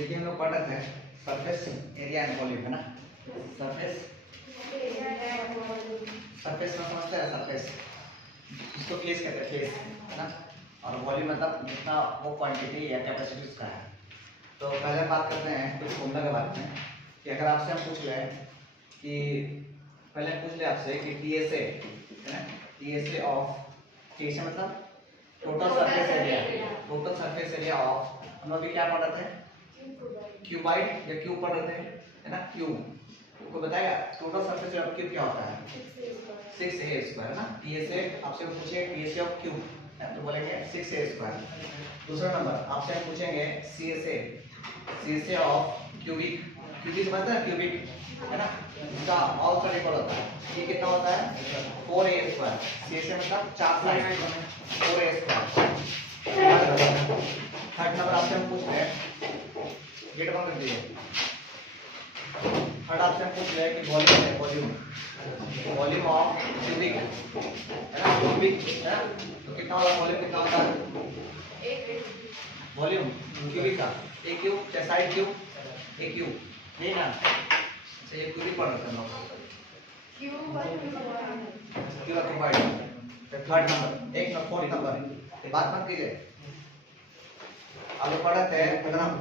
देखिए हम लोग पढ़ रहे थे सरफेस एरिया एंड वॉल्यूम, है ना। सरफेस सरफेस में समझते हैं, सरफेस इसको फेस कहते हैं, फेस, है ना। और वॉल्यूम मतलब जितना वो क्वांटिटी या कैपेसिटी उसका है। तो पहले बात करते हैं कुछ फॉर्मूला के बारे में कि अगर आपसे हम पूछ लें कि पहले पूछ ले आपसे कि TSA, है ना, TSA ऑफ, TSA मतलब total surface area, total surface area of, हम लोग क्या पढ़ रहे थे, क्यूबाइड या क्यूब पढ़ रहे थे, है ना। क्यूब को बताएगा total surface area of cube क्या होता है, 6a², है ना। TSA आपसे पूछे TSA ऑफ क्यूब तो बोलेंगे 6a²। दूसरा नंबर आपसे हम पूछेंगे CSA ऑफ क्यूबिक, क्यूबिक समझते हैं, क्यूबिक, है ना। इसका ऑल साइड इक्वल होता है, ये कितना होता है 4a²। CSA मतलब 4 साइड, 4a²। थर्ड नंबर आपसे हम पूछ रहे हैं, गेट बंद कर दीजिए। थर्ड आपसे हम पूछ रहे हैं कि वॉल्यूम है, वॉल्यूम ऑफ क्यूबिक, है ना, क्यूबिक, है ना। तो कितना होगा वॉल्यूम, कितना होता है वॉल्यूम क्यूबिक का, ए क्यूब क्या साइड क्यूब, ए क्यूब, नहीं ना। अच्छा ये क्यूबिक पढ़ रहे हैं क्यूब क्यूबाइड। थर्ड नंबर, एक नंबर, फोर्थ नंबर, ये बात मत कीजिए। आगे पढ़ते हैं अगर हम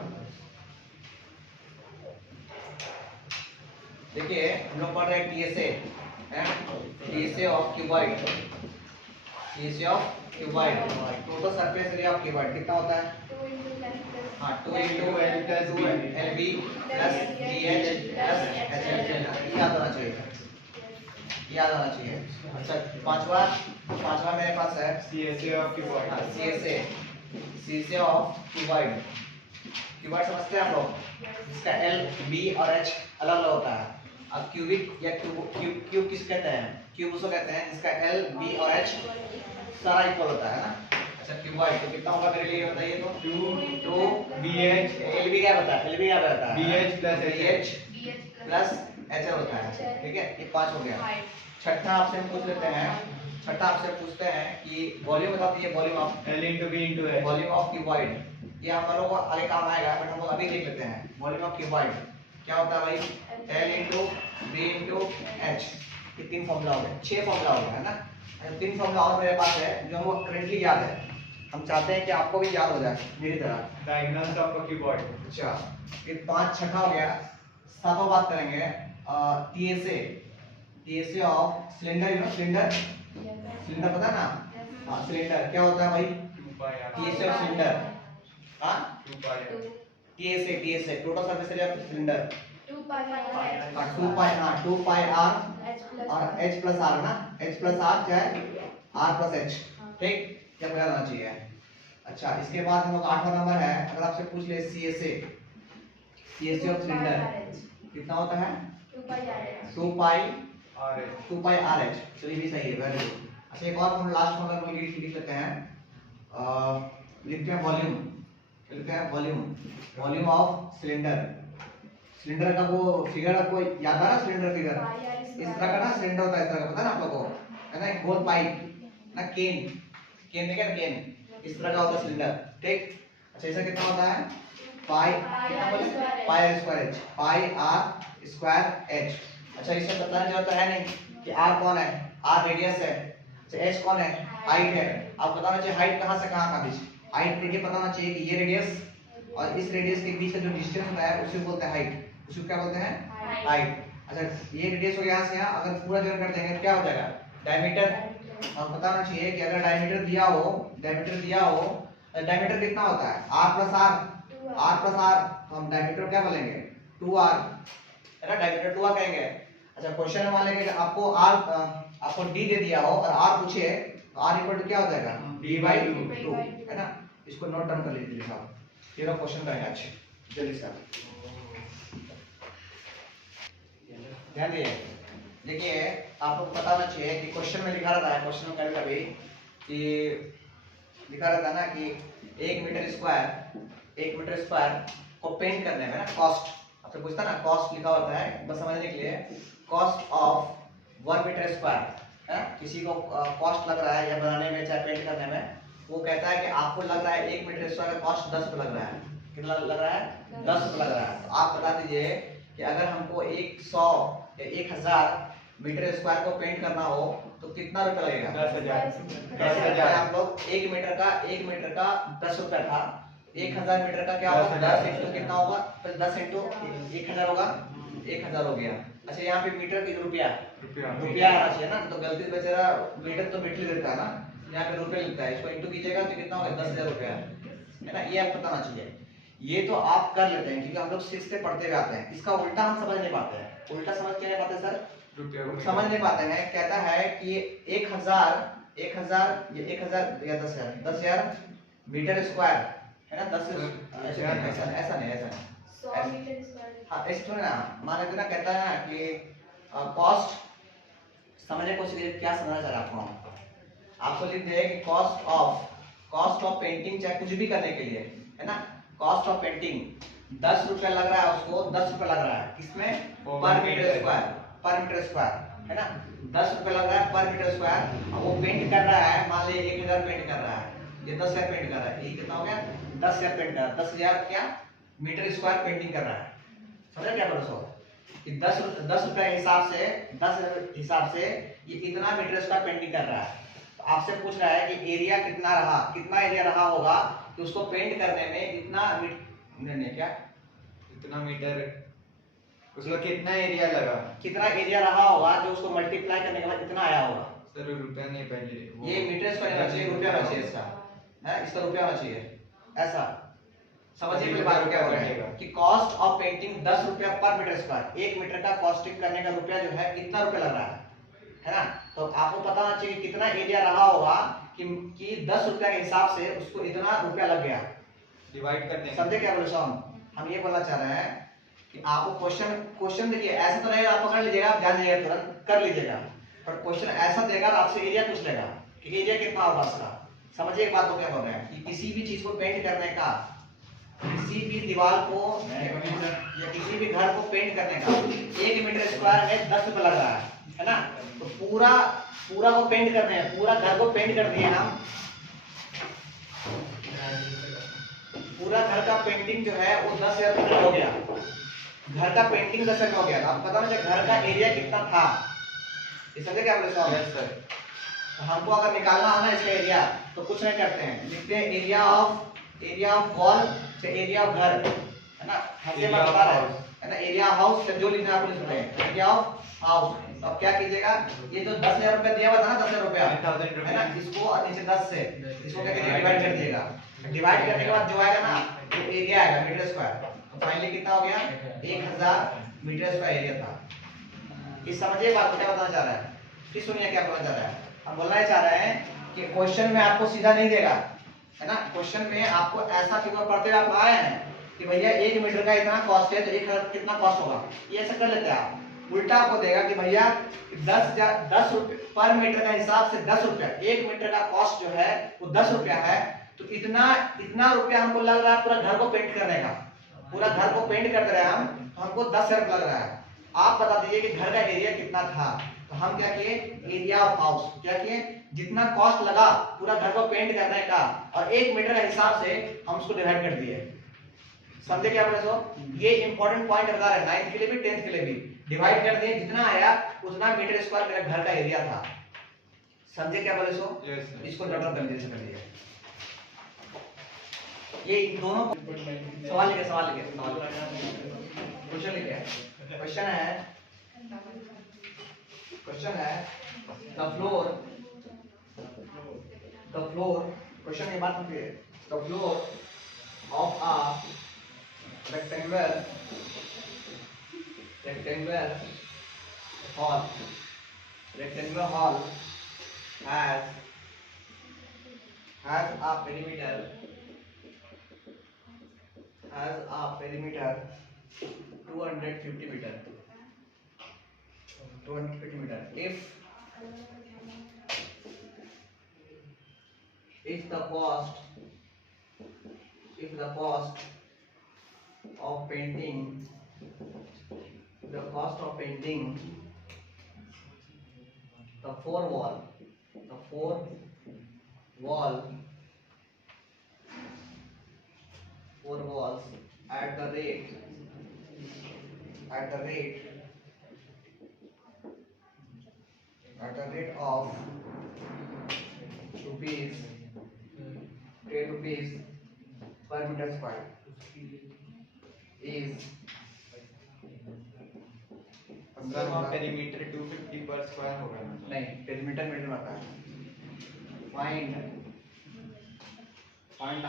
देखिए हम लोग पढ़ रहे हैं TSA, है, TSA of cuboid, TSA of cuboid, total surface area of cuboid कितना होता है, हाँ 2 × L + 2 LB + DH + HL, याद होना चाहिए, याद होना चाहिए। अच्छा पांचवा मेरे पास है CSA of cuboid, CSA of cuboid. Cuboid समझते हैं आप लोग, इसका L, B और H अलग अलग होता है। अब क्यूबिक या क्यूब किस कहते हैं, क्यूब उसको कहते हैं जिसका L, B और H सारा इक्वल होता है ना। अच्छा क्यूबाइड तो कितना होगा मेरे लिए बताइए तो 2 BH, LB क्या बताता है, LB क्या बताता है, BH + HL होता है, ठीक है। ये 5 हो गया। छठा आपसे हम पूछ लेते हैं, छठा आपसे पूछते हैं कि वॉल्यूम बता दीजिए, volume of L × B × H, volume of cuboid. ये हम लोगों को आगे काम आएगा बट हम लोग अभी देख लेते हैं। वॉल्यूम ऑफ क्यूबाइड क्या होता है भाई, L × B × H, ये 3 फॉर्मूला हो गए, 6 फॉर्मूला हो गया, है ना। 3 फॉर्मूला और मेरे पास है जो हमको करेंटली याद है, हम चाहते हैं कि आपको भी याद हो जाए मेरी तरह, डायगोनल्स ऑफ क्यूबॉइड। अच्छा फिर 5 छठा हो गया। सातवां बात करेंगे TSA of cylinder, you know cylinder, cylinder पता है ना, हाँ सिलेंडर क्या होता है भाई, TSA ऑफ सिलेंडर, हाँ 2πr, TSA total surface area of cylinder 2πr, हाँ 2πr और H + R ना, H + R क्या है, R + H, ठीक, क्या पता होना चाहिए। अच्छा इसके बाद हम लोग 8वां नंबर है, अगर आपसे पूछ ले CSA ऑफ सिलेंडर कितना होता है 2πRH, चलिए भी सही है, वेरी गुड। अच्छा एक और हम लास्ट वाला हम लिख लेते हैं, लिखते हैं वॉल्यूम, लिखते हैं वॉल्यूम ऑफ सिलेंडर। सिलेंडर का वो फिगर आपको याद है ना, सिलेंडर फिगर इस तरह का ना, सिलेंडर होता है इस तरह का, पता है ना आप लोगों को, है ना, एक गोल पाइप ना, केन देखा ना, केन इस तरह का होता है सिलेंडर, ठीक। अच्छा इसका कितना होता है पाई, कितना बोले πr²H, πr²H। अच्छा इसमें बताने की जरूरत है नहीं कि R कौन है, R रेडियस है, अच्छा H कौन है, हाइट है। आप बताना चाहिए हाइट कहाँ से कहाँ का बीच, हाइट ये पता होना चाहिए कि ये रेडियस और इस रेडियस के बीच का जो डिस्टेंस होता है उसे बोलते हैं हाइट, उसको क्या बोलते हैं हाइट। अच्छा ये रेडियस हो गया यहाँ से यहाँ, अगर पूरा जॉइन कर देंगे क्या हो जाएगा डायमीटर। और पता होना चाहिए कि अगर डायमीटर दिया हो, डायमीटर कितना होता है R + R, तो हम डायमीटर क्या बोलेंगे 2R, है ना, डायमीटर 2R कहेंगे। अच्छा क्वेश्चन में मान लेंगे कि आपको D दे दिया हो और R पूछे तो R = क्या हो जाएगा D/2, है ना। इसको नोट डाउन कर लीजिए साहब, तेरा क्वेश्चन करेंगे आज जल्दी से ध्यान दिए। देखिए आपको पता होना चाहिए कि क्वेश्चन में लिखा रहता है, क्वेश्चन में कभी-कभी कि लिखा रहता है ना कि 1 मीटर स्क्वायर को पेंट करने में ना कॉस्ट, आपसे पूछता ना कॉस्ट लिखा होता है, बस समझने के लिए कॉस्ट ऑफ 1 मीटर स्क्वायर, है, किसी को कॉस्ट लग रहा है या बनाने में चाहे पेंट करने में, वो कहता है कि आपको लग रहा है 1 मीटर स्क्वायर का कॉस्ट 10 रुपये लग रहा है, कितना लग रहा है 10 रुपये लग रहा है। तो आप बता दीजिए कि अगर हमको 100 या 1000 मीटर स्क्वायर को पेंट करना हो तो कितना रुपया लगेगा? 10,000। आप लोग 1 मीटर का 10 रुपया था, 1000 मीटर का क्या होगा? 10 इंटू कितना होगा? 10 इंटू 1000 होगा, 1000 हो गया। अच्छा यहाँ पे मीटर की रुपया आना चाहिए ना, तो गलती से बेचारा मीटर तो मीटर देता है ना, यहाँ पे रुपये लिखता है, इसको इंटू कीजिएगा तो कितना होगा? 10,000 रुपया है ना, ये आपको बताना चाहिए। ये तो आप कर लेते हैं क्योंकि हम लोग 6 से पढ़ते हुए आते हैं। इसका उल्टा हम समझ नहीं पाते हैं। उल्टा समझ क्या नहीं पाते सर? समझ नहीं पाते हैं। कहता है कि 1000 या 10,000 मीटर स्क्वायर है ना, 10 ऐसा नहीं 100 मीटर स्क्वायर। हाँ ऐसे थोड़ा ना, मान लेते ना, कहता है ना कि कॉस्ट समझने को कीजिए, क्या समझना चाह रहा आपको? आपको लिख दे कि कॉस्ट ऑफ पेंटिंग, चाहे कुछ भी करने के लिए है ना, कॉस्ट ऑफ पेंटिंग 10 रुपया लग रहा है, उसको 10 रुपया लग रहा है किसमें? पर मीटर स्क्वायर है ना, 10 रुपया लग रहा है पर मीटर स्क्वायर। अब वो पेंट कर रहा है, मान लीजिए 1000 पेंट कर रहा है, ये 10,000 पेंट कर रहा है, ये कितना हो गया? 10,000 पेंट कर रहा है, 10,000 क्या मीटर स्क्वायर पेंटिंग कर रहा है। समझा क्या बोलो कि 10 रुपए के हिसाब से, 10 हिसाब से ये इतना मीटर स्क्वायर पेंटिंग कर रहा है। तो आपसे पूछ रहा है कि एरिया कितना रहा, कितना एरिया रहा होगा कि उसको पेंट करने में इतना क्या इतना मीटर, उसका कितना एरिया लगा, कितना एरिया रहा होगा जो उसको मल्टीप्लाई करने के बाद इतना आया होगा। सर रुपया नहीं, पहले ये मीटर स्क्वायर होना चाहिए, रुपया होना चाहिए इसका, है इसका रुपया होना चाहिए। ऐसा समझिए पहले बात क्या हो रहा है कि कॉस्ट ऑफ पेंटिंग 10 रुपया पर मीटर स्क्वायर, 1 मीटर का कॉस्टिंग करने का रुपया जो है कितना रुपया लग रहा है ना। तो आपको पता होना चाहिए कि कितना एरिया रहा होगा कि 10 रुपया के हिसाब से उसको इतना रुपया लग गया, डिवाइड करते हैं। समझे क्या बोले सॉन्ग? हम ये बोलना चाह रहे हैं कि आपको क्वेश्चन देखिए, ऐसा तो नहीं आप पकड़ लीजिएगा, आप जान लीजिएगा, तुरंत कर लीजिएगा, पर क्वेश्चन ऐसा देगा आपसे एरिया पूछ लेगा कि एरिया कितना होगा उसका। समझिए एक बात को क्या बोल रहे हैं कि किसी भी चीज को पेंट करने का, किसी भी दीवार को या किसी भी घर को पेंट करने का 1 मीटर स्क्वायर में 10 रुपये लग रहा है ना। तो पूरा को पेंट करने हैं, पूरा घर को पेंट कर दिए हम, पूरा घर का पेंटिंग जो है वो 10,000 रुपये हो गया। घर का पेंटिंग 10,000 हो गया। आपको पता मुझे घर का एरिया कितना था, ये समझे क्या बोले सर? हमको अगर निकालना हो ना इसका एरिया तो कुछ नहीं करते हैं, लिखते हैं एरिया ऑफ वॉल से एरिया ऑफ घर है ना, हंसे मत बता रहे है ना, एरिया हाउस से जो लिखना है आपको लिखते हैं एरिया ऑफ हाउस। तो अब क्या कीजिएगा, ये जो 10,000 रुपया दिया हुआ था ना, 10,000 रुपया है ना, इसको नीचे 10 से इसको क्या कीजिएगा, डिवाइड कर दिएगा। डिवाइड करने के बाद जो आएगा ना तो एरिया आएगा मीटर स्क्वायर। तो फाइनली कितना हो गया? 1000 मीटर स्क्वायर एरिया था। इस समझिए बात को क्या बताना चाह रहा है, फिर सुनिए क्या बोलना चाह रहा है। हम बोलना चाह रहे हैं कि क्वेश्चन में आपको सीधा नहीं देगा है ना, क्वेश्चन में आपको ऐसा फिगर पढ़ते हुए आप आए हैं कि भैया 1 मीटर का इतना कॉस्ट है तो 1000 कितना कॉस्ट होगा, ये ऐसा कर लेते हैं आप। उल्टा आपको देगा कि भैया 10 रुपये पर मीटर का हिसाब से 10 रुपया, 1 मीटर का कॉस्ट जो है वो 10 रुपया है, तो इतना रुपया हमको लग रहा है पूरा घर को पेंट करने का, पूरा घर को पेंट कर रहे हैं हम, तो हमको 10,000 लग रहा है। आप बता दीजिए कि घर का एरिया कितना था। तो हम क्या किए, एरिया ऑफ हाउस क्या किए, जितना कॉस्ट लगा पूरा घर को पेंट करने का और 1 मीटर के हिसाब से हम उसको डिवाइड कर दिए। समझे क्या बोले सो? ये इंपॉर्टेंट पॉइंट बता रहे हैं 9th के लिए भी 10th के लिए भी। डिवाइड कर दिए, जितना आया उतना मीटर स्क्वायर मेरा घर का एरिया था। समझे क्या बोले सो? इसको नोट कर लीजिए। ये दोनों सवाल लिखे क्वेश्चन लिखे। क्वेश्चन है द फ्लोर क्वेश्चन की बात होती है, the floor of a rectangular hall has a perimeter 250 meter. If the cost of painting the four walls at the rate of rupees 10 rupees per meter square is 15 perimeter 250 पर square होगा ना? नहीं, perimeter metre में आता है। Find the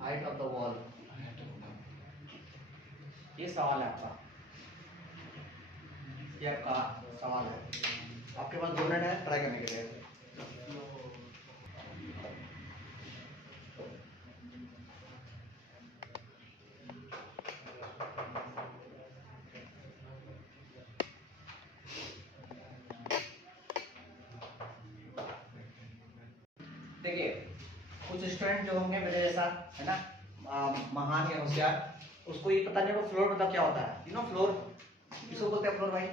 height of the wall। ये सवाल है आपका, ये आपका सवाल है। आपके पास 2 मिनट है ट्राई करने के लिए। देखिए, कुछ स्टूडेंट जो होंगे मेरे जैसा, है ना, महान या होशियार, उसको ये पता नहीं होगा फ्लोर मतलब क्या होता है। यू नो फ्लोर किसको बोलते हैं? फ्लोर भाई,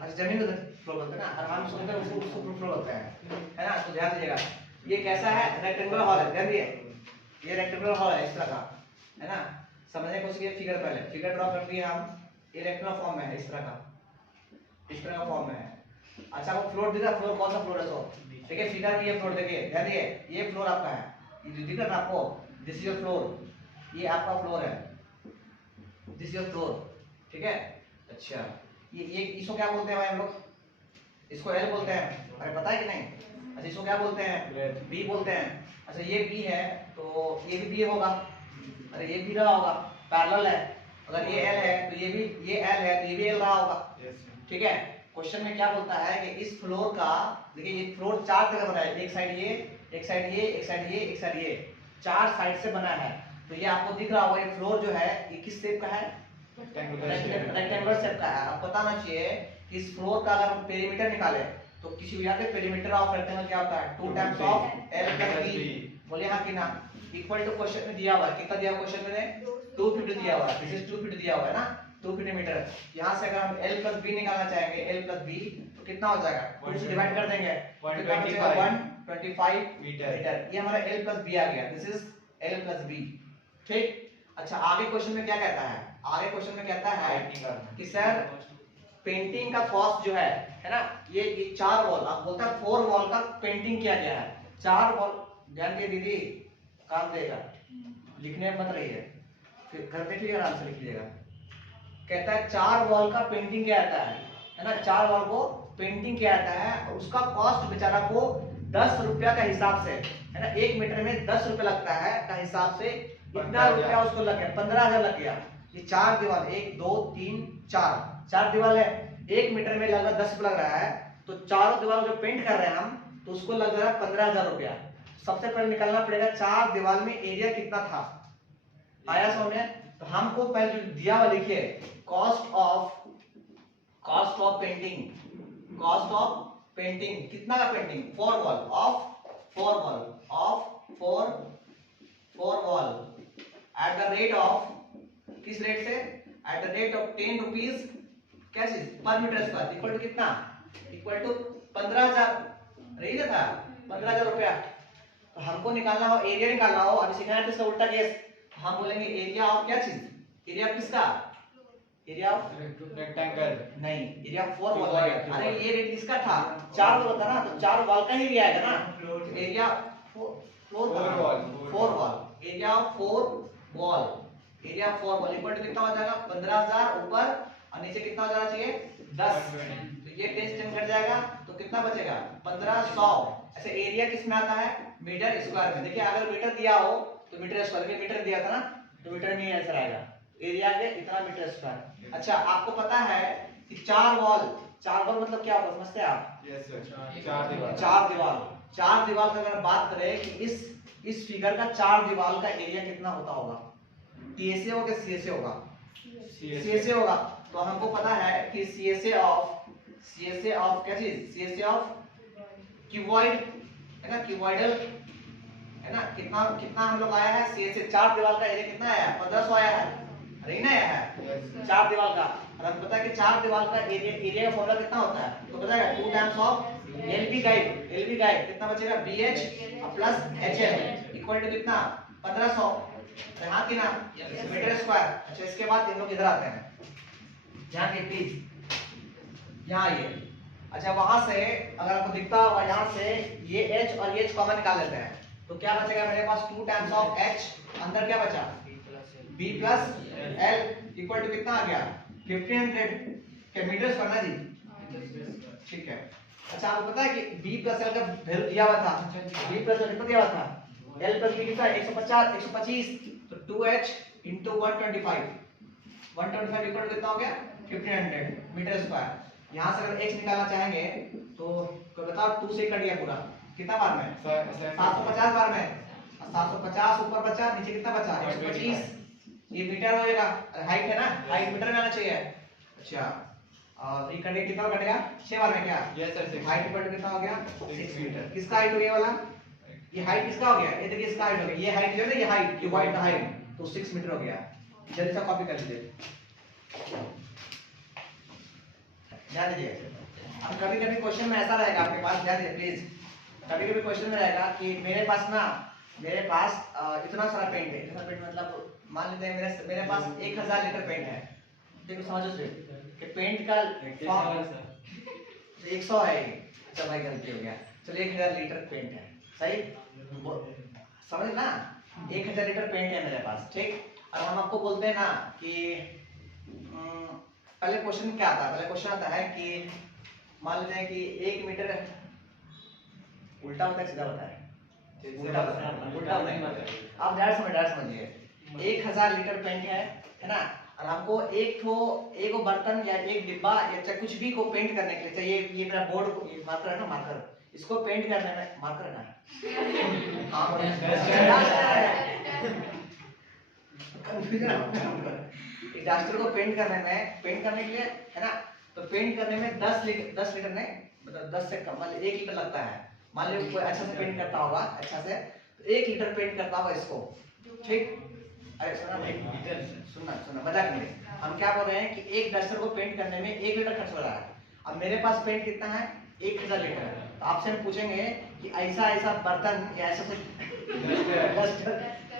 अच्छा जमीन को फ्लोर बोलते हैं ना, और हम सुनते हैं उसको फ्लोर बोलते हैं, है ना। तो ध्यान दीजिएगा, ये कैसा है? रेक्टेंगुलर हॉल है। ध्यान दिए, ये रेक्टेंगुलर हॉल है इस तरह का, है ना। समझने की कोशिश कीजिए। फिगर पहले फिगर ड्रॉ कर दिए हम, ये रेक्टेंगुलर फॉर्म में है, इस तरह का फॉर्म में है। अच्छा, वो फ्लोर दिख रहा? फ्लोर कौन सा फ्लोर है? सो देखिए, फिगर में ये फ्लोर देखिए, ध्यान दिए, ये फ्लोर आपका है, ये दिख रहा है आपको? दिस इज योर फ्लोर, ये आपका फ्लोर है, दिस इज योर फ्लोर, ठीक है। अच्छा, ये इसको क्या बोलते हैं भाई हम लोग? इसको एल बोलते हैं। अरे पता है कि नहीं? अच्छा, इसको क्या बोलते हैं? बी बोलते हैं। अच्छा, ये बी है तो ये भी बी होगा। अरे ये बी रहा होगा, पैरेलल है। अगर ये एल है तो ये भी, ये एल है तो ये भी एल रहा होगा, ठीक है। क्वेश्चन में क्या बोलता है कि इस फ्लोर का, देखिए ये फ्लोर 4 जगह बना है, एक साइड ये, एक साइड ये, एक साइड ये, एक साइड ये, 4 साइड से बना है। तो ये आपको दिख रहा होगा, ये फ्लोर जो है ये किस शेप का है? रेक्टेंगुलर शेप का है। आपको बताना चाहिए कि इस फ्लोर का अगर हम पेरीमीटर निकाले तो किसी भी याद है पेरीमीटर ऑफ रेक्टेंगल क्या होता है? 2 times of L plus B. बोलिए हाँ कि ना? इक्वल टू क्वेश्चन में दिया हुआ है, कितना दिया हुआ क्वेश्चन में? 250 दिया हुआ है। दिस इज 250 दिया हुआ है ना, 250 मीटर। यहाँ से अगर हम l प्लस बी निकालना चाहेंगे, l प्लस बी, तो कितना हो जाएगा? 2 से डिवाइड कर देंगे, 125 मीटर। ये हमारा l प्लस बी आ गया, this is l plus B, ठीक। अच्छा, आगे क्वेश्चन में क्या कहता है? आगे क्वेश्चन में कहता है कि सर पेंटिंग का कॉस्ट जो है ना, ये 4 वॉल, आप बोलते हैं 4 वॉल का पेंटिंग किया गया है। 4 वॉल, ध्यान दे दीदी, काम देगा, लिखने में मत रहिए, फिर घर देख लीजिएगा, आराम से लिख लीजिएगा। कहता है 4 वॉल का पेंटिंग किया जाता है ना, 4 वॉल को पेंटिंग किया जाता है, और उसका कॉस्ट बेचारा को 10 रुपया का हिसाब से, है ना, 1 मीटर में 10 रुपया लगता है का हिसाब से, इतना रुपया उसको लग गया, 15,000 लग गया। ये 4 दीवार, 1 2 3 4 दीवार है, 1 मीटर में लगभग 10 रुपया लग रहा है। तो चारों दीवार जो पेंट कर रहे हैं हम, तो उसको लग रहा है 15,000 रुपया। सबसे पहले निकालना पड़ेगा 4 दीवार में एरिया कितना था, आया समझ में? तो हमको पहले जो दिया हुआ लिखिए, कॉस्ट ऑफ पेंटिंग कितना का painting? 4 wall at the rate of, किस रेट से? At the rate of 10 rupees क्या चीज? पर मीटर स्क्वायर, इक्वल टू कितना? इक्वल टू 15,000, रही था 15,000 रुपया। तो हमको निकालना हो, एरिया निकालना हो, अभी सीखना है तो इसका उल्टा केस, हम बोलेंगे एरिया ऑफ क्या चीज? एरिया ऑफ किसका? एरिया ऑफ रेक्टेंगल, नहीं, एरिया ऑफ 4 वॉल। अरे ये रेट किसका था? 4 वॉल था ना, तो 4 वॉल का ही एरिया आएगा ना। Area 4 wall, area of 4 wall equal to कितना हो जाएगा? 15,000 ऊपर, और नीचे कितना हो जाना चाहिए? 10। तो ये 10 कट जाएगा, तो कितना बचेगा? 1500। ऐसे एरिया किस में आता है? मीटर स्क्वायर में। देखिए, अगर मीटर दिया हो तो मीटर स्क्वायर, देखिए मीटर दिया था ना, तो मीटर में आंसर आएगा, एरिया के इतना मीटर स्क्वायर। अच्छा, आपको पता है कि 4 वॉल मतलब क्या होगा, समझते हैं आप? यस सर, 4 दीवार। 4 दीवार का अगर बात करें कि इस फिगर का 4 दीवार का एरिया कितना होता होगा? टीएसए होगा कि सीएसए होगा? सीएसए होगा। तो हमको पता है कि सीएसए ऑफ क्या चीज? सीएसए ऑफ क्यूबॉइड, है ना, क्यूबॉइडल, है ना। कितना हम लोग आया है? सीएसए 4 दीवार का एरिया कितना आया है? 1500 आया है, नहीं ना आया है? चार दीवार का। और हमें पता है कि चार दीवार का एरिया का फॉर्मूला कितना होता है, तो बताएगा 2 टाइम्स ऑफ एलबी गाइड कितना बचेगा, BH plus HL equal to कितना 1500, यहाँ की ना मीटर स्क्वायर। अच्छा इसके बाद इन लोग इधर आते हैं, ध्यान दे प्लीज, यहाँ आइए। अच्छा वहां से अगर आपको दिखता होगा यहाँ से ये H और ये H कॉमन निकाल लेते हैं, तो क्या बचेगा मेरे पास 2 टाइम्स ऑफ H, अंदर क्या बचा B plus L equal to कितना आ गया 1500 के मीटर करना जी, ठीक है। अच्छा आपको पता है कि B प्लस L का वैल्यू दिया हुआ था, B प्लस L कितना दिया हुआ था, L प्लस B कितना 125, तो 2H into 125 इक्वल टू कितना हो गया 1500 मीटर स्क्वायर। यहाँ से अगर H निकालना चाहेंगे तो बताओ 2 से कट गया पूरा, कितना बार में 750 बार में, 750 ऊपर बचा, नीचे कितना बचा 125, ये मीटर हो जाएगा, हाइट है ना, हाइट मीटर में आना चाहिए। अच्छा और ये कटेगा कितना कटेगा 6 बार में क्या, यस सर, हाइट पर कितना हो गया 6 मीटर। किसका हाइट हो गया वाला, ये हाइट किसका हो गया, ये देखिए इसका हाइट हो गया, ये हाइट जो है ना, ये हाइट, ये वाइड का हाइट, तो 6 मीटर हो गया। जल्दी से कॉपी कर लीजिए, ध्यान दीजिए। अब कभी कभी क्वेश्चन में ऐसा रहेगा आपके पास, ध्यान दीजिए प्लीज, कभी कभी क्वेश्चन में रहेगा कि मेरे पास इतना सारा पेंट है, इतना पेंट मतलब मान लेते हैं मेरे पास 1000 लीटर पेंट है, देखो समझो कि पेंट का 100 है, अच्छा भाई गलती हो गया, चलो 1000 लीटर पेंट है, सही समझ ना, 1000 लीटर पेंट है मेरे पास, ठीक। और हम आपको बोलते हैं ना कि पहले क्वेश्चन क्या आता है, पहले क्वेश्चन आता है कि मान लेते हैं कि 1 मीटर उल्टा होता है सीधा होता है, उल्टा नहीं, आप डायरेक्ट समझिए, 1000 लीटर पेंट है ना, और हमको एक बर्तन या एक डिब्बा या चाहे कुछ भी को पेंट करने के लिए चाहिए, ये मेरा बोर्ड मार्कर है ना, मार्कर, इसको पेंट करने में मार्कर है ना, डस्टर को पेंट करने के लिए है ना, तो पेंट करने में 10 लीटर नहीं, मतलब 10 से कम, मतलब 1 लीटर लगता है। मान लीजिए कोई अच्छा से पेंट करता होगा, अच्छा से तो 1 लीटर पेंट करता होगा इसको, ठीक। अरे सुना भाई, सुनना मजाक नहीं, हम क्या बोल रहे हैं कि एक डस्टर को पेंट करने में 1 लीटर खर्च हो रहा है। अब मेरे पास पेंट कितना है 1000 लीटर, तो आपसे हम पूछेंगे कि ऐसा बर्तन या ऐसा डस्टर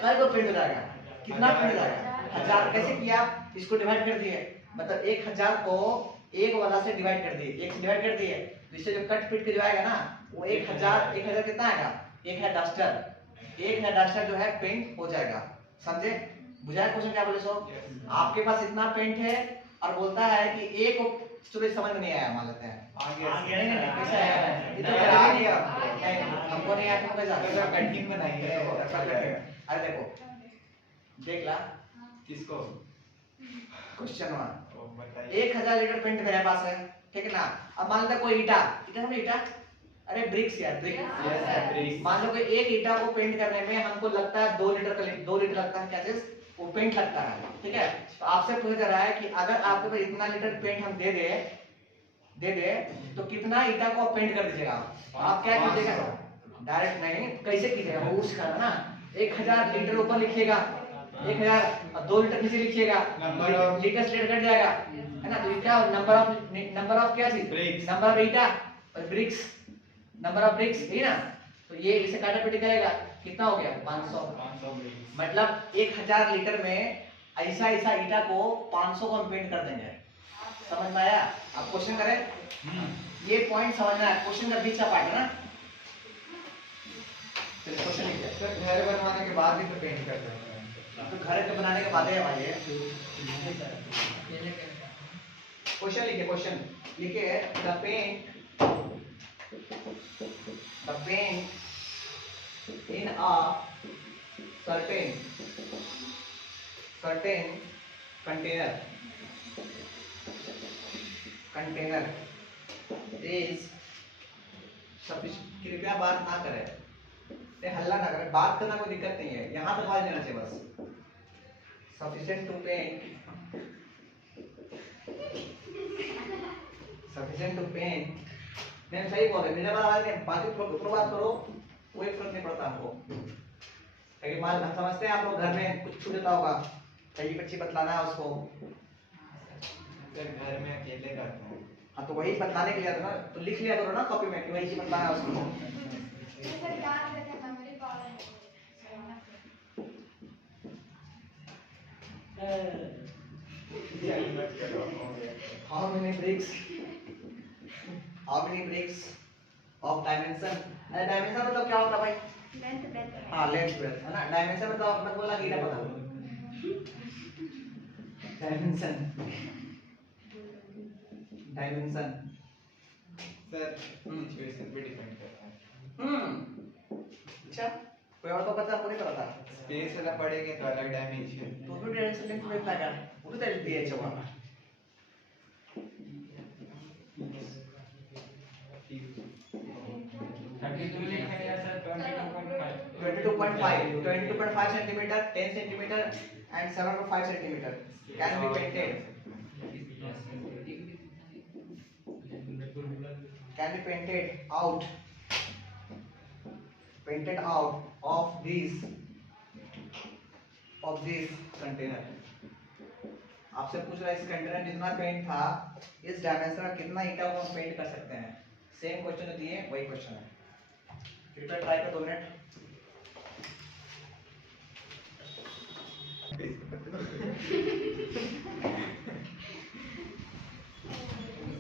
कई को पेंट हो जाएगा, कितना पेंट हो जाएगा 1000, कैसे किया आप इसको डिवाइड कर दिए, मतलब 1000 को 1 वाला से डिवाइड कर दिए, 1 से डिवाइड कर दिए, तो इससे जो कट पीट के जो आएगा ना वो 1000 कितना आएगा, 1000 डस्टर जो है पेंट हो जाएगा, समझे, बुझाया क्वेश्चन क्या बोले सो। आपके पास इतना पेंट है और बोलता है कि एक चलो समझ में नहीं आया, मान लेते हैं आगे नहीं कैसे आया, ये तो बता दिया हमको, नहीं आया तुमको कैसा पेंटिंग बनाइए, अरे देखो देख ला किसको क्वेश्चन 1000 लीटर पेंट मेरे पास है, ठीक है ना। अब मान लो कोई ईटा अरे ब्रिक्स यार, ब्रिक्स मान लो कि एक ईटा को पेंट करने में हमको लगता है 2 लीटर लगता है, क्या चीज वो पेंट लगता है, ठीक है। तो आपसे पूछा जा रहा है कि अगर आपके पास इतना लीटर पेंट हम दे दे तो कितना ईटा को आप पेंट कर दीजिएगा, आप क्या कीजिएगा, डायरेक्ट नहीं कैसे कीजिएगा, वो उसका ना 1000 लीटर ऊपर लिखिएगा, 1000 और 2 लीटर नीचे लिखिएगा, लीटर से कट जाएगा है ना, तो ये क्या नंबर ऑफ क्या चीज, नंबर ऑफ ईटा और ब्रिक्स, नंबर ऑफ ब्रिक्स, यही ना, तो ये इसे काटा पीटी करेगा, कितना हो गया 500, मतलब 1000 लीटर में ऐसा ईटा को 500 को हम पेंट कर देंगे, समझ में आया। अब क्वेश्चन करें, ये पॉइंट समझना है, क्वेश्चन का बीच का पार्ट है ना, क्वेश्चन लिखिए, सर घर बनवाने के बाद ही तो पेंट करते हैं, तो घर के बनाने के बाद है भाई, क्वेश्चन लिखिए, the paint in a certain container is sufficient, कृपया बात ना करें, हल्ला ना करें, बात करना कोई दिक्कत नहीं है, यहाँ तक आवाज देना चाहिए बस, sufficient to paint, मैं सही बोल रहे, मेरा आवाज नहीं, बाकी बात करो कोई फर्क नहीं पड़ता हमको, क्योंकि मान हम समझते हैं आप लोग घर में कुछ छूट जाता होगा, कहीं बच्ची बतलाना है उसको, सर घर में अकेले रहता हूँ। हाँ तो वही बताने के लिए था ना, तो लिख लिया करो ना कॉपी में कि वही चीज बताया उसको। How many bricks? How many bricks of dimension? अरे डायमेंशन मतलब क्या होता है भाई? Length breadth. हाँ लेंथ ब्रेथ है ना। डायमेंशन मतलब आपने बोला कि ना पता। डायमेंशन डायमेंशन सर सिचुएशन पे डिपेंड करता है। अच्छा कोई और को पता, आपको नहीं पता था? स्पेस वाला पढ़ेंगे तो अलग डायमेंशन। तो भी डायमेंशन लेंथ ब्रेथ था क्या? वो तो तेरे दिए चवा 22.5 centimeter, 10 centimeter and 7.5 centimeter can be painted. Can be painted out of these container. आपसे पूछ रहा है इस कंटेनर जितना पेंट था इस डायमेंशन का कितना ईटा को हम पेंट कर सकते हैं। सेम क्वेश्चन जो दिए वही क्वेश्चन है। रिपीट ट्राई कर 2 मिनट।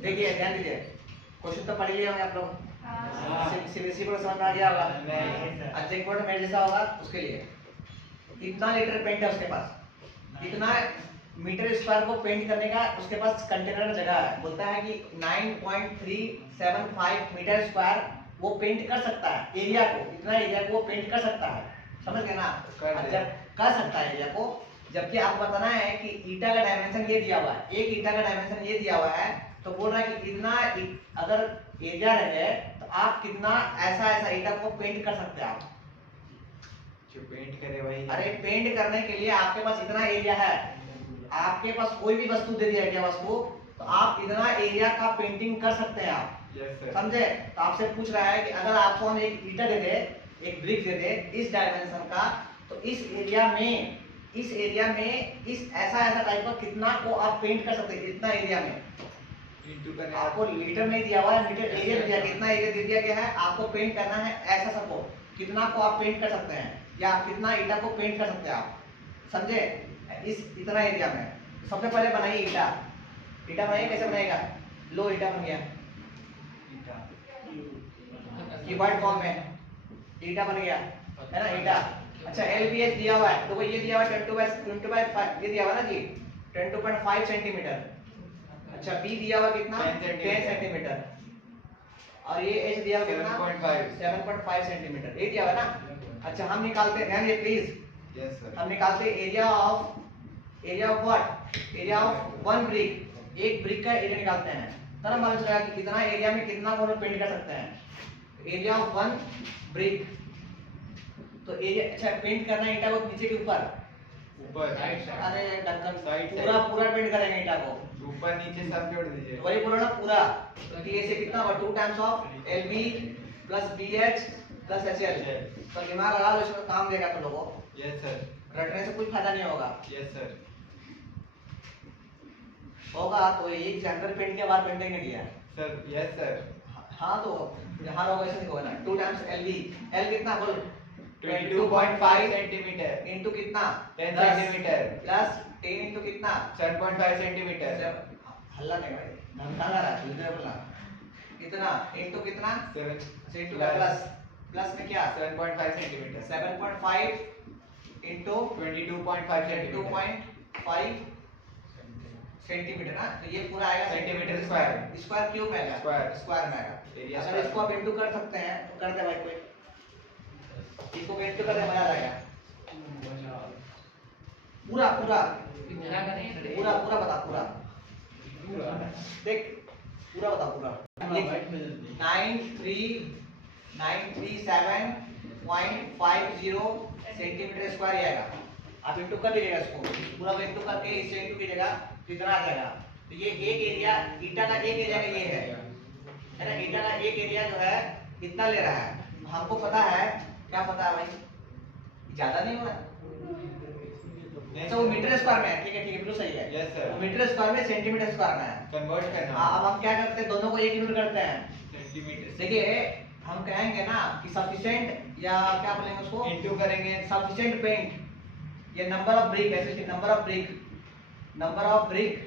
देखिए ध्यान दीजिए, क्वेश्चन तो पढ़ लिए होंगे आप लोग। सीबीएसई को समझ में आ गया होगा। अच्छा एक मेरे जैसा होगा उसके लिए कितना लीटर पेंट है उसके पास, कितना मीटर स्क्वायर को पेंट करने का उसके पास कंटेनर जगह है। बोलता है कि 9.375 मीटर स्क्वायर वो पेंट कर सकता है एरिया को, इतना एरिया को वो पेंट कर सकता है। समझ गए ना? जब कर सकता है एरिया को, जबकि आपको बताना है कि ईटा का डायमेंशन ये दिया हुआ है, एक ईटा का डायमेंशन ये दिया हुआ है, तो बोल रहा है कि इतना अगर एरिया रहे तो आप कितना ऐसा ईटा को पेंट कर सकते हैं आप। जो पेंट करे वही। अरे पेंट करने के लिए आपके पास इतना एरिया है, आपके पास कोई भी वस्तु दे दिया गया वस्तु, तो आप इतना एरिया का पेंटिंग कर सकते हैं आप। समझे? तो आपसे पूछ रहा है कि अगर आपको हम एक ईटा दे दे, एक ब्रिक दे दे इस डायमेंशन का, तो इस एरिया में इस ऐसा टाइप का कितना को आप पेंट कर सकते हैं इतना एरिया में। आपको लीटर नहीं दिया हुआ है, मीटर एरिया दिया, कितना एरिया दे दिया गया है, आपको पेंट करना है ऐसा सबको, कितना को आप पेंट कर सकते हैं या कितना ईटा को पेंट कर सकते हैं आप। समझे? इस इतना एरिया में सबसे पहले बनाइए ईटा बनाइए। कैसे बनाएगा? लो ईटा बन गया क्यूबॉइड फॉर्म में, ईटा बन गया है ना ईटा। अच्छा एलबीएच दिया हुआ है, तो वो ये दिया हुआ है 22/5 ये दिया हुआ ना जी 22.5 सेंटीमीटर। अच्छा बी दिया हुआ कितना 10 सेंटीमीटर और ये एच दिया हुआ कितना 7.5 सेंटीमीटर ये दिया हुआ ना। अच्छा हम निकालते हैं, ध्यान दीजिए प्लीज। Yes sir. हम निकालते हैं area of what, area of one brick, एक ब्रिक का एरिया निकालते हैं, तब हम मालूम चलेगा कि कितना एरिया में कितना को पेंट कर सकते हैं। एरिया ऑफ वन ब्रिक, तो एरिया अच्छा पेंट करना है ईटा को नीचे के ऊपर अरे ढक्कन पूरा पेंट करेंगे ईटा को ऊपर नीचे सब जोड़ दीजिए। वही बोलो ना पूरा। तो ये से कितना होगा 2 times of LB plus BH plus HL। तो दिमाग लगा लो, इसमें काम देगा तुम लोगों। Yes sir. रटने से कुछ फायदा नहीं होगा। Yes sir. होगा तो एक जनरल पेंट के बाद पेंटिंग नहीं दिया सर। Yes sir. हाँ तो यहाँ लोग ऐसे लिखोगे ना 2 टाइम्स LB, L कितना बोल 22.5 सेंटीमीटर इनटू कितना 10 सेंटीमीटर प्लस 10 इनटू कितना 7.5 सेंटीमीटर। हल्ला नहीं भाई, धमका रहा है इधर बोलना कितना इनटू कितना 7 इनटू प्लस में क्या 7.5 सेंटीमीटर 7.5 इनटू 22.5 सेंटीमीटर 2.5 सेंटीमीटर ना। तो ये पूरा आएगा सेंटीमीटर स्क्वायर क्यूब आएगा स्क्वायर में आएगा। अगर इसको आप इनटू कर सकते हैं तो कर दे भाई, कोई इसको इनटू कर दे, मजा आ जाएगा। पूरा बता पूरा देख पूरा बता पूरा 9337.50 सेंटीमीटर स्क्वायर आएगा। आप इंटू कर लीजिएगा इसको पूरा इंटू करके इससे इंटू कीजिएगा कितना आ जाएगा। तो ये एक एरिया ईटा का एक एरिया का ये है ना, ईटा का एक एरिया जो है कितना ले रहा है हमको पता है। क्या पता है भाई? ज्यादा नहीं होगा। अच्छा वो मीटर स्क्वायर में है, ठीक है बिल्कुल सही है। Yes sir. मीटर स्क्वायर में सेंटीमीटर स्क्वायर में है, कन्वर्ट करना। हाँ अब हम क्या करते हैं, दोनों को एक यूनिट करते हैं। सेंटीमीटर देखिए हम कहेंगे ना कि सफिशिएंट या क्या बोलेंगे उसको, इनटू करेंगे सफिशिएंट पेंट, ये नंबर ऑफ ब्रिक, ऐसे number of brick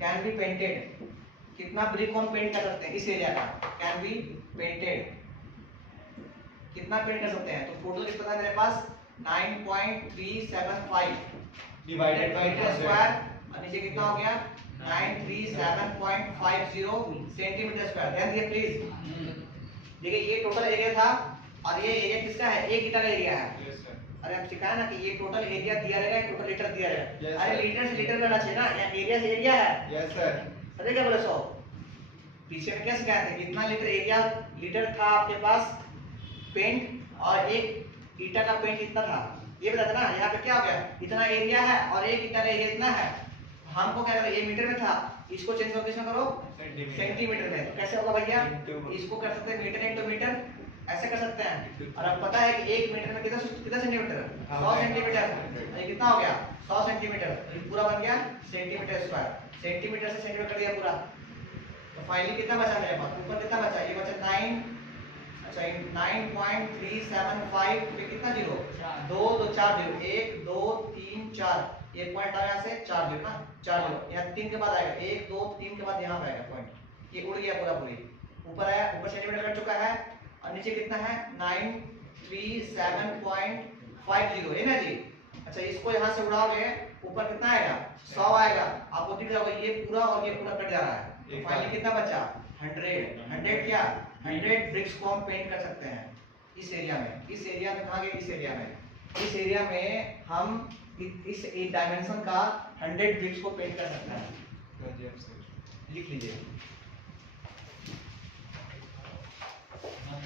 can be painted, कितना ब्रिक को हम पेंट कर सकते हैं इस एरिया का, कैन बी पेंटेड, कितना पेंट कर सकते हैं। तो टोटल कितना था मेरे पास 9.375 डिवाइडेड बाय मीटर स्क्वायर, और नीचे कितना हो गया 937.50 सेंटीमीटर स्क्वायर। ध्यान दिए प्लीज, देखिए ये टोटल एरिया था और ये एरिया किसका है, 1 मीटर एरिया है। अरे हम सिखाया ना कि ये टोटल एरिया दिया रहेगा, टोटल लीटर दिया रहेगा। अरे लीटर से लीटर रहना चाहिए ना, यहाँ एरिया से एरिया है। Yes sir. समझे क्या बोले सो, पीछे में क्या सिखाया था, कितना लीटर एरिया लीटर था आपके पास पेंट, और एक ईटा का पेंट कितना था ये बताया था ना। यहाँ पे क्या हो गया, इतना एरिया है और एक ईटा का एरिया इतना है, हमको क्या करना, ये मीटर में था, इसको चेंज करो सेंटीमीटर में। तो कैसे होगा भैया, इसको कर सकते हैं मीटर इंटू मीटर, ऐसे कर सकते हैं। और अब पता है कि 1 मीटर में कितना सेंटीमीटर, 100 सेंटीमीटर, ये कितना हो गया 100 सेंटीमीटर, ये पूरा बन गया सेंटीमीटर स्क्वायर, सेंटीमीटर से सेंटीमीटर कर दिया पूरा। तो फाइनली कितना बचा मेरे पास, ऊपर कितना बचा, ये बचा 9, अच्छा 9.375 पे कितना जीरो, 2 2 4 जीरो, 1 2 3 4, एक पॉइंट आया यहाँ से 4 जीरो ना, 4 जीरो, यहाँ 3 के बाद आएगा, 1 2 3 के बाद यहाँ पे आएगा पॉइंट, ये उड़ गया पूरा पूरी, ऊपर आया, ऊपर सेंटीमीटर कट चुका है, और नीचे कितना है 937.50 है ना जी। अच्छा इसको यहाँ से उड़ाओगे ऊपर कितना आएगा 100 आएगा, आपको दिख रहा होगा ये पूरा और ये पूरा कट जा रहा है। तो फाइनली कितना बचा 100 क्या 100 ब्रिक्स को हम पेंट कर सकते हैं इस एरिया में। इस एरिया में कहाँ गए, इस एरिया में, इस एरिया में हम इस डायमेंशन का 100 ब्रिक्स को पेंट कर सकते हैं। लिख लीजिए।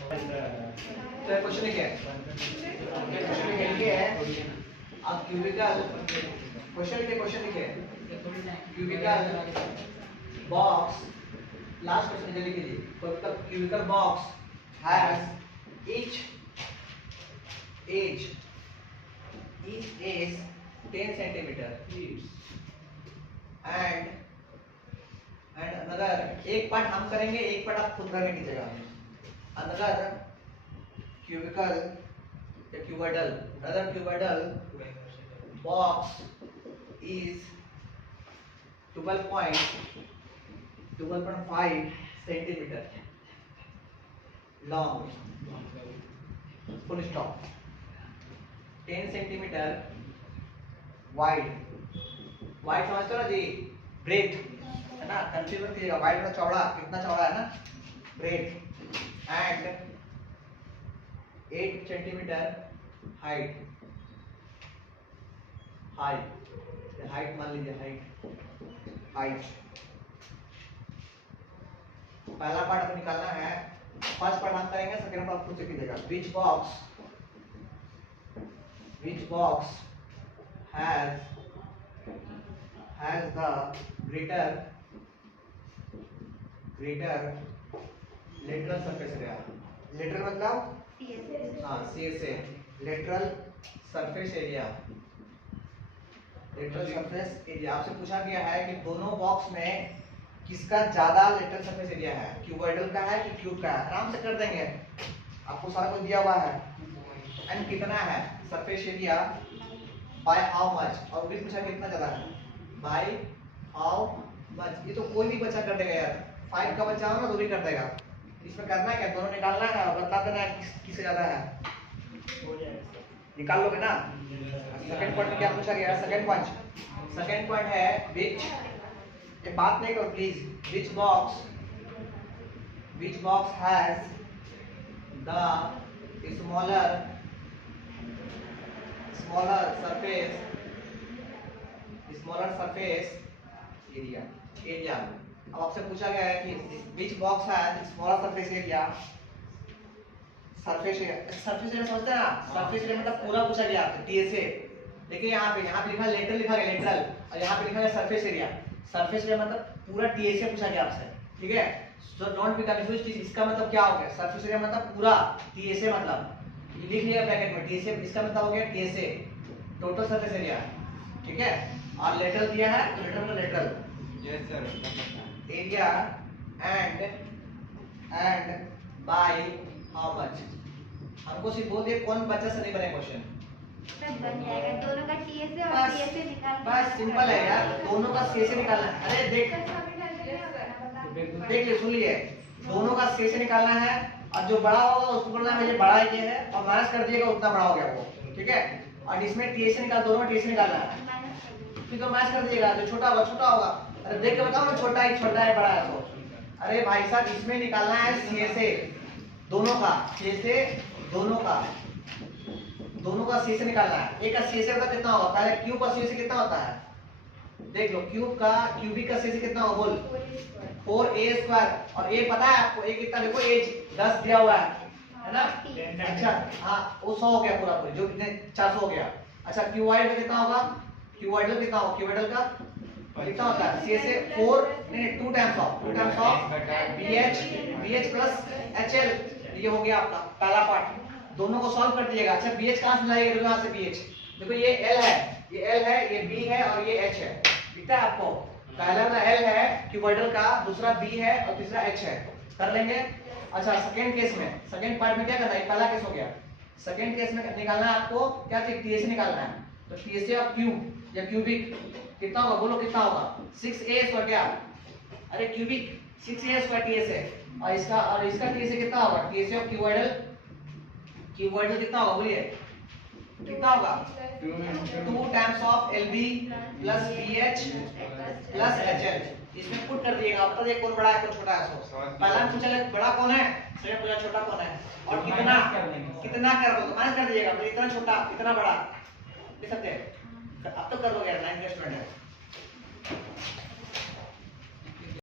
तो क्वेश्चन लिखिए, अब क्यूबिकल क्वेश्चन लिखिए क्यूबिकल बॉक्स, लास्ट क्वेश्चन जल्दी कीजिए। Cubical box has each is 10 centimeter and another, एक पार्ट हम करेंगे, एक पार्ट आप खुद करके कीजिएगा। another cubical box is 12.5 centimeter long, full stop, 10 centimeter wide, समझते हो ना जी, ब्रेड है ना, कंफ्यूज मत कीजिएगा, वाइड मतलब चौड़ा, कितना चौड़ा है ना, ब्रेड, एंड 8 सेंटीमीटर हाइट मान लीजिए, हाइट पहला पार्ट आपको निकालना है, फर्स्ट पार्ट हम करेंगे, सेकंड पार्ट खुद से कीजिएगा। which box has the greater lateral surface area, lateral मतलब हाँ CSA, lateral surface area। आपसे पूछा गया है कि दोनों बॉक्स में किसका ज्यादा लेटरल सरफेस एरिया है, क्यूबॉइडल का है कि क्यूब का है, आराम से कर देंगे, आपको सारा कुछ दिया हुआ है। एंड कितना है surface area by how much, और भी पूछा कितना ज्यादा है बाय हाउ मच, ये तो कोई भी बच्चा कर देगा यार, 5 का बच्चा हो ना तो भी कर देगा। इसमें करना है क्या, दोनों निकालना है और बता देना है किससे ज्यादा है, निकाल लोगे ना। सेकंड पॉइंट में क्या पूछा गया है, सेकंड पॉइंट है विच, ये बात नहीं करो please, which box has the smaller surface area। अब आपसे पूछा गया है कि which box has smaller surface area, surface area समझते हैं ना, surface area मतलब पूरा पूछा गया आपसे TSA। देखिए यहाँ पे लिखा लेटरल, लिखा गया लेटरल, और यहाँ पे लिखा गया सरफेस एरिया मतलब पूरा TSA पूछा गया आपसे, ठीक है। सो डोंट बी कंफ्यूज्ड, इसका मतलब क्या हो गया, सरफेस एरिया मतलब पूरा TSA, मतलब लिख लिया ब्रैकेट में TSA, इसका मतलब हो गया TSA टोटल सरफेस एरिया, ठीक है। और लेटरल दिया है तो लेटरल का lateral. Yes sir. Area and by how much. हमको सिर्फ बोल दिए कौन बच्चा से नहीं बने क्वेश्चन। सब बन जाएगा, दोनों का टीएसए और बस टीएसए निकाल। बस सिंपल है यार, दोनों का सीएसए निकालना है। अरे देख देख ले, सुन लिए, दोनों का सीएसए निकालना है और जो बड़ा होगा उसको बोलना है ये बड़ा ये है और माइनस कर दिएगा उतना बड़ा हो गया वो, ठीक है। और इसमें टीएसए निकाल, दोनों में टीएसए निकालना है, फिर तो माइनस कर दिएगा, जो छोटा होगा छोटा होगा। अरे देख के बताओ ना, छोटा है बड़ा है तो। अरे भाई साहब इसमें निकालना है सीएसए दोनों का, सीएसए दोनों का सीएसए निकालना है। एक का सीएसए का कितना होगा, पहले क्यूब का सीएसए कितना होता है देख लो, क्यूबिक का सीएसए कितना होगा बोल, 4a² और a पता है आपको, a कितना देखो, एज 10 दिया हुआ है ना। अच्छा हाँ वो 100 हो गया पूरा पूरी, जो कितने 400 हो गया। अच्छा क्यूबॉइड का कितना होगा, क्यूबॉइडल कितना होगा, क्यूबॉइडल का कितना होता है सीएसए 4 नहीं 2 times of BH plus HL। ये हो गया आपका पहला पार्ट, दोनों को सॉल्व कर दीजिएगा। अच्छा BH कहां से लाएंगे, देखो यहां से BH, देखो ये L है, ये B है और ये H है, दिखता है आपको। पहला वाला L है क्यूबॉइडल का, दूसरा B है और तीसरा H है, कर लेंगे। अच्छा सेकंड केस में, सेकंड पार्ट में क्या करना है, पहला केस हो गया, सेकंड केस में निकालना है आपको क्या चाहिए, टीएसए निकालना है। तो टीएसए ऑफ क्यूब या क्यूबिक कितना होगा, बोलो कितना होगा, 6a² क्या, अरे क्यूबिक 6a² टीएसए, और इसका टीएसए कितना होगा, टीएसए ऑफ क्यूबॉइडल कितना होगा बोलिए, कितना होगा 2 times of LB plus BH plus HL। इसमें पुट कर दिएगा, बता दिए कौन बड़ा है कौन छोटा है। सो पहला पूछा बड़ा कौन है, सेकंड पूछा छोटा कौन है, और कितना कर दो, माइनस कर दीजिएगा, इतना छोटा इतना बड़ा, देख सकते हैं। अब तो कर लोगे यार, 9 का स्टूडेंट है।